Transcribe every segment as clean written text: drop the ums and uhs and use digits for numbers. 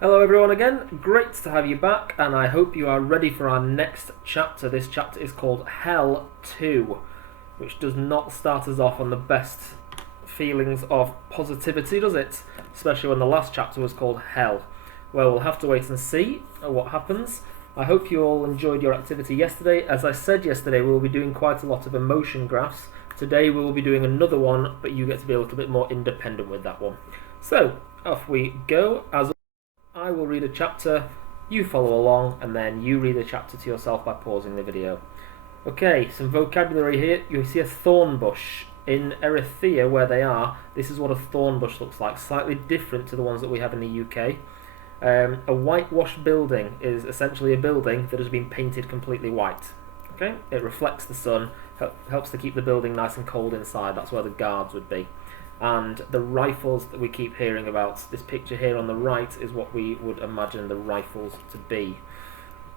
Hello everyone again, great to have you back, and I hope you are ready for our next chapter. This chapter is called Hell 2, which does not start us off on the best feelings of positivity, does it? Especially when the last chapter was called Hell. Well, we'll have to wait and see what happens. I hope you all enjoyed your activity yesterday. As I said yesterday, we will be doing quite a lot of emotion graphs. Today we will be doing another one, but you get to be a little bit more independent with that one. So, off we go. As I will read a chapter, you follow along, and then you read a chapter to yourself by pausing the video. Okay, some vocabulary here. You see a thorn bush. In Eritrea, where they are, this is what a thorn bush looks like, slightly different to the ones that we have in the UK. A whitewashed building is essentially a building that has been painted completely white. Okay, it reflects the sun, helps to keep the building nice and cold inside. That's where the guards would be. And the rifles that we keep hearing about, this picture here on the right is what we would imagine the rifles to be.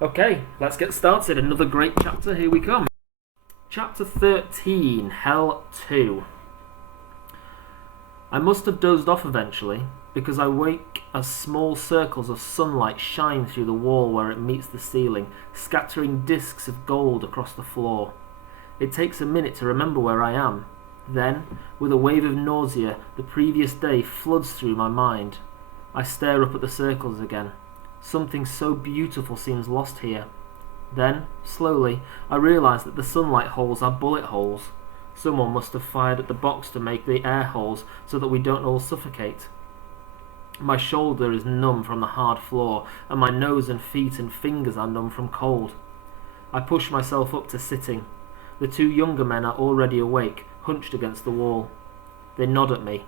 Okay, let's get started. Another great chapter, here we come. Chapter 13, Hell 2. I must have dozed off eventually, because I wake as small circles of sunlight shine through the wall where it meets the ceiling, scattering discs of gold across the floor. It takes a minute to remember where I am. Then, with a wave of nausea, the previous day floods through my mind. I stare up at the circles again. Something so beautiful seems lost here. Then, slowly, I realise that the sunlight holes are bullet holes. Someone must have fired at the box to make the air holes so that we don't all suffocate. My shoulder is numb from the hard floor, and my nose and feet and fingers are numb from cold. I push myself up to sitting. The two younger men are already awake, hunched against the wall. They nod at me.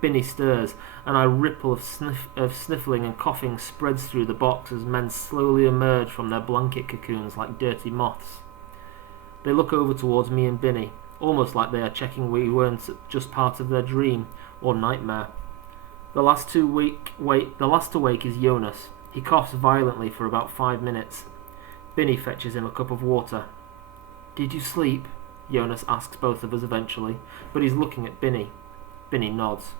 Binny stirs, and a ripple of sniffling and coughing spreads through the box as men slowly emerge from their blanket cocoons like dirty moths. They look over towards me and Binny, almost like they are checking we weren't just part of their dream or nightmare. The last to wake is Jonas. He coughs violently for about 5 minutes. Binny fetches him a cup of water. "Did you sleep?" Jonas asks both of us eventually, but he's looking at Binny. Binny nods.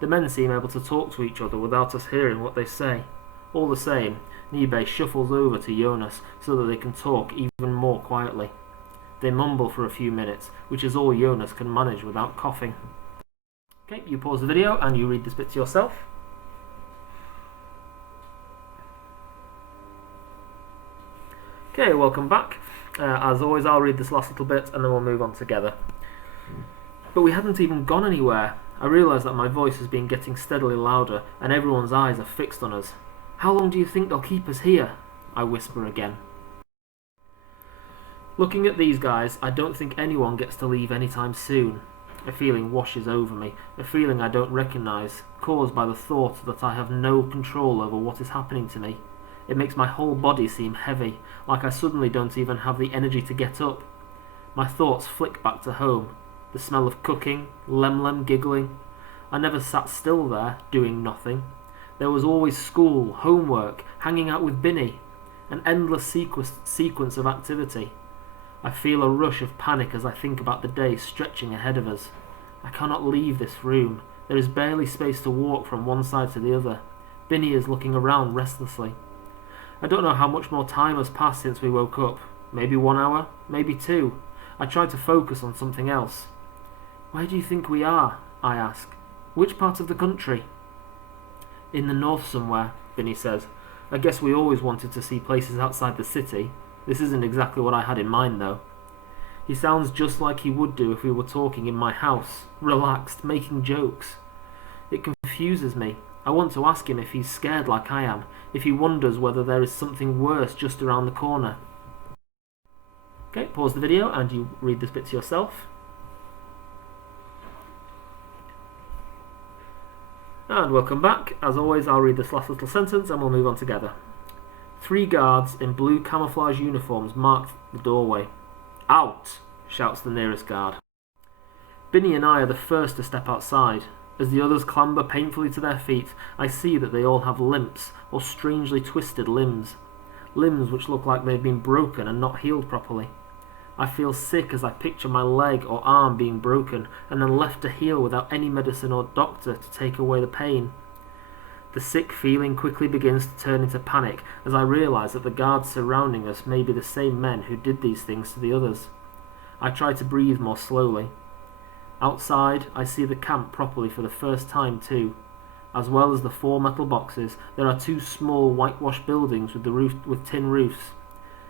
The men seem able to talk to each other without us hearing what they say. All the same, Nibe shuffles over to Jonas so that they can talk even more quietly. They mumble for a few minutes, which is all Jonas can manage without coughing. Okay, you pause the video and you read this bit to yourself. Okay, welcome back. As always, I'll read this last little bit and then we'll move on together. But we hadn't even gone anywhere. I realise that my voice has been getting steadily louder and everyone's eyes are fixed on us. "How long do you think they'll keep us here?" I whisper again. Looking at these guys, I don't think anyone gets to leave anytime soon. A feeling washes over me, a feeling I don't recognise, caused by the thought that I have no control over what is happening to me. It makes my whole body seem heavy, like I suddenly don't even have the energy to get up. My thoughts flick back to home. The smell of cooking, Lem giggling. I never sat still there, doing nothing. There was always school, homework, hanging out with Binny. An endless sequence of activity. I feel a rush of panic as I think about the day stretching ahead of us. I cannot leave this room. There is barely space to walk from one side to the other. Binny is looking around restlessly. I don't know how much more time has passed since we woke up. Maybe 1 hour, maybe 2. I try to focus on something else. "Where do you think we are?" I ask. "Which part of the country?" "In the north somewhere," Binny says. "I guess we always wanted to see places outside the city. This isn't exactly what I had in mind, though." He sounds just like he would do if we were talking in my house, relaxed, making jokes. It confuses me. I want to ask him if he's scared like I am, if he wonders whether there is something worse just around the corner. Okay, pause the video and you read this bit to yourself. And welcome back. As always, I'll read this last little sentence and we'll move on together. 3 guards in blue camouflage uniforms mark the doorway. "Out!" shouts the nearest guard. Binny and I are the first to step outside. As the others clamber painfully to their feet, I see that they all have limps or strangely twisted limbs. Limbs which look like they've been broken and not healed properly. I feel sick as I picture my leg or arm being broken and then left to heal without any medicine or doctor to take away the pain. The sick feeling quickly begins to turn into panic as I realise that the guards surrounding us may be the same men who did these things to the others. I try to breathe more slowly. Outside, I see the camp properly for the first time too. As well as the 4 metal boxes, there are 2 small whitewashed buildings with tin roofs.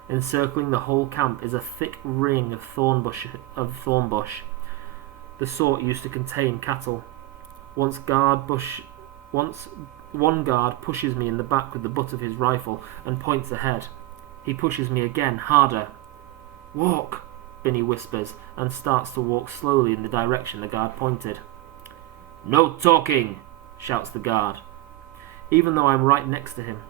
Encircling the whole camp is a thick ring of thorn bush, the sort used to contain cattle. Once one guard pushes me in the back with the butt of his rifle and points ahead. He pushes me again, harder. "Walk," Binny whispers, and starts to walk slowly in the direction the guard pointed. "No talking," shouts the guard, even though I'm right next to him.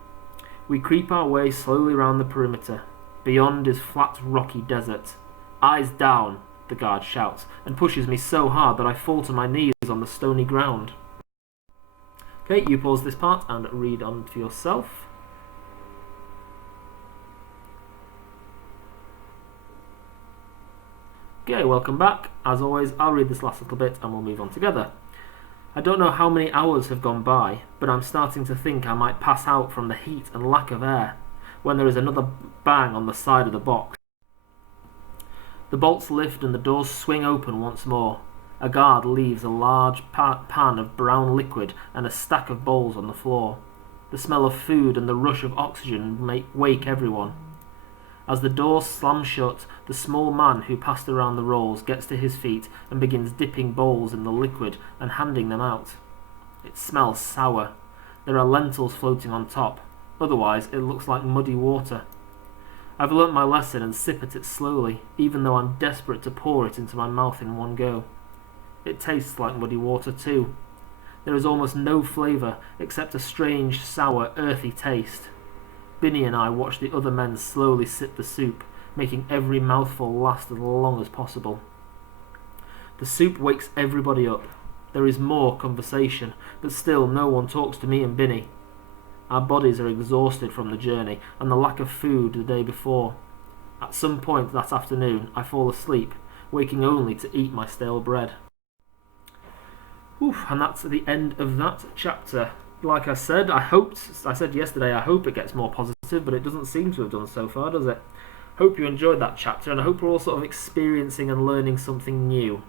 We creep our way slowly round the perimeter. Beyond is flat, rocky desert. "Eyes down," the guard shouts, and pushes me so hard that I fall to my knees on the stony ground. Okay, you pause this part and read on for yourself. Okay, welcome back. As always, I'll read this last little bit and we'll move on together. I don't know how many hours have gone by, but I'm starting to think I might pass out from the heat and lack of air, when there is another bang on the side of the box. The bolts lift and the doors swing open once more. A guard leaves a large pan of brown liquid and a stack of bowls on the floor. The smell of food and the rush of oxygen wake everyone. As the door slams shut, the small man who passed around the rolls gets to his feet and begins dipping bowls in the liquid and handing them out. It smells sour. There are lentils floating on top. Otherwise, it looks like muddy water. I've learnt my lesson and sip at it slowly, even though I'm desperate to pour it into my mouth in one go. It tastes like muddy water too. There is almost no flavour, except a strange, sour, earthy taste. Binny and I watch the other men slowly sip the soup, making every mouthful last as long as possible. The soup wakes everybody up. There is more conversation, but still no one talks to me and Binny. Our bodies are exhausted from the journey and the lack of food the day before. At some point that afternoon, I fall asleep, waking only to eat my stale bread. And that's the end of that chapter. Like I said, I said yesterday, I hope it gets more positive, but it doesn't seem to have done so far, does it? Hope you enjoyed that chapter, and I hope we're all sort of experiencing and learning something new.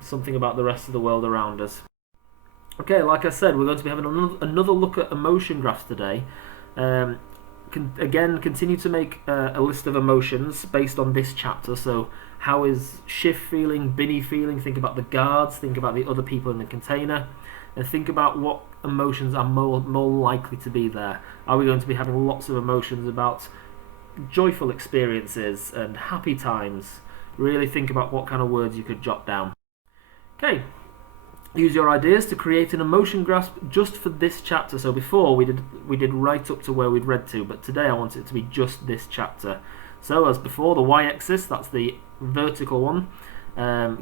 Something about the rest of the world around us. Okay, like I said, we're going to be having another look at emotion graphs today. Again, continue to make a list of emotions based on this chapter. So, how is Shif feeling, Binny feeling? Think about the guards, think about the other people in the container, and think about what emotions are more likely to be there. Are we going to be having lots of emotions about joyful experiences and happy times? Really think about what kind of words you could jot down. Okay. Use your ideas to create an emotion graph just for this chapter. So before we did right up to where we'd read to, but today I want it to be just this chapter. So as before, the y-axis, that's the vertical one,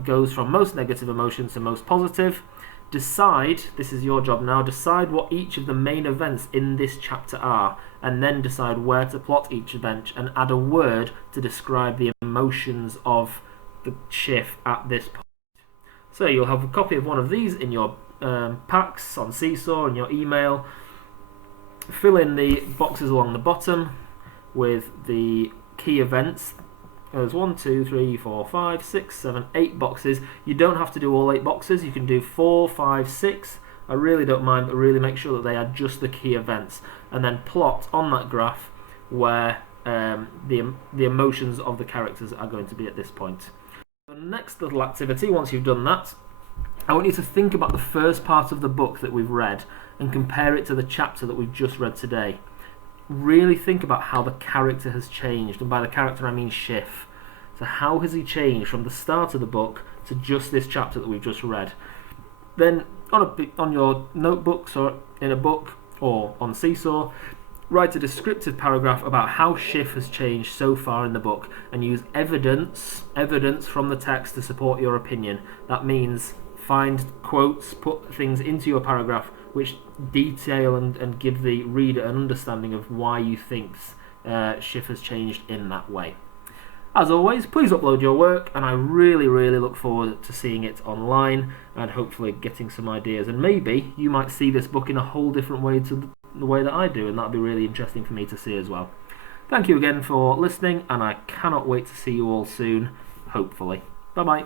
goes from most negative emotions to most positive. Decide, this is your job now, decide what each of the main events in this chapter are, and then decide where to plot each event and add a word to describe the emotions of the Shif at this point. So you'll have a copy of one of these in your packs on Seesaw and your email. Fill in the boxes along the bottom with the key events. There's 1, 2, 3, 4, 5, 6, 7, 8 boxes. You don't have to do all 8 boxes. You can do 4, 5, 6. I really don't mind, but really make sure that they are just the key events. And then plot on that graph where the emotions of the characters are going to be at this point. The next little activity, once you've done that, I want you to think about the first part of the book that we've read and compare it to the chapter that we've just read today. Really think about how the character has changed, and by the character I mean Shif. So how has he changed from the start of the book to just this chapter that we've just read? Then on your notebooks or in a book or on Seesaw, write a descriptive paragraph about how Shif has changed so far in the book, and use evidence from the text to support your opinion. That means find quotes, put things into your paragraph which detail and give the reader an understanding of why you think Shif has changed in that way. As always, please upload your work, and I really, really look forward to seeing it online and hopefully getting some ideas. And maybe you might see this book in a whole different way to the way that I do, and that'd be really interesting for me to see as well. Thank you again for listening, and I cannot wait to see you all soon, hopefully. Bye-bye.